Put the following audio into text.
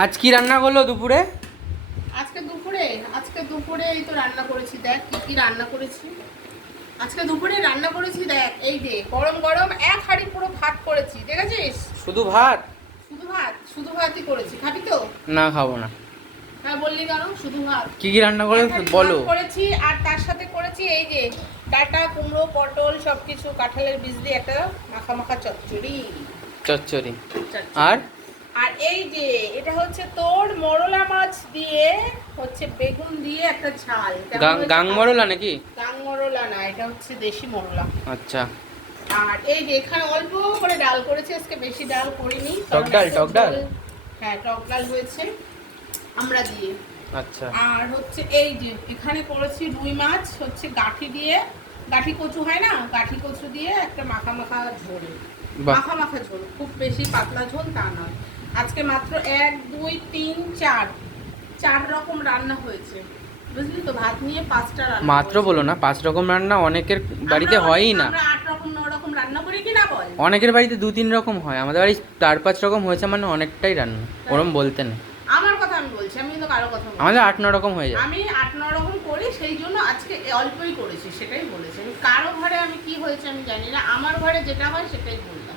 আজ কি রান্না করলো দুপুরে? আজকে দুপুরে এই তো রান্না করেছি, দেখ কি কি রান্না করেছি। আজকে দুপুরে রান্না করেছি, দেখ এই যে গরম গরম এক হাঁড়ি পুরো ভাত করেছি, দেখেছিস? শুধু ভাত? শুধু ভাতই করেছি, খাবি তো? না, খাবো না। হ্যাঁ বললি কেন? শুধু ভাত। কি কি রান্না করে এক হাঁড়ি বলো। ভাত করেছি আর তার সাথে করেছি এই যে ডাঁটা, কুমড়ো, পটল সবকিছু কাঁঠালের বীজ দিয়ে একটা মাখা মাখা চচ্চড়ি। চচ্চড়ি। চচ্চড়ি। আর আর এই যে এটা হচ্ছে তোর মরলা মাছ দিয়ে হচ্ছে বেগুন দিয়ে একটা ঝাল। গাং মরলা নাকি? গাং মরলা না, এটা হচ্ছে দেশি মরলা। আচ্ছা। আর এই যে এখানে অল্প করে ডাল করেছি, আজকে বেশি ডাল করিনি। টক ডাল? টক ডাল? হ্যাঁ টক ডাল হয়েছে আমরা দিয়ে। আচ্ছা। আর হচ্ছে এই যে এখানে করেছি রুই মাছ হচ্ছে গাঁঠি দিয়ে, গাঁঠি কচু হয় না, গাঁঠি কচু দিয়ে একটা মাখা মাখা ঝোল। বাহ। মাখা মাখা ঝোল, খুব বেশি পাতলা ঝোল তা নয়। আজকে মাত্র 1 2 3 4 রকম রান্না হয়েছে, বুঝলি তো? ভাত নিয়ে 5টা রান্না। মাত্র বলো না, 5 রকম রান্না অনেকের বাড়িতে হয়ই না। আমরা 8 রকম 9 রকম রান্না করি কি না বল? অনেকের বাড়িতে 2-3 রকম হয়, আমাদের বাড়ি 4-5 রকম হয়েছে, মানে অনেকটাই রান্না। ওরম বলতে না, আমার কথা আমি বলছি, আমি কিন্তু কারো কথা বলছি। আমাদের 8-9 রকম হয়ে যায়। আমি 8-9 রকম করি, সেই জন্য আজকে অল্পই করেছি, সেটাই বলেছি। আমি কারো ঘরে আমি কি হয়েছে আমি জানি না, আমার ঘরে যেটা হয় সেটাই বললাম।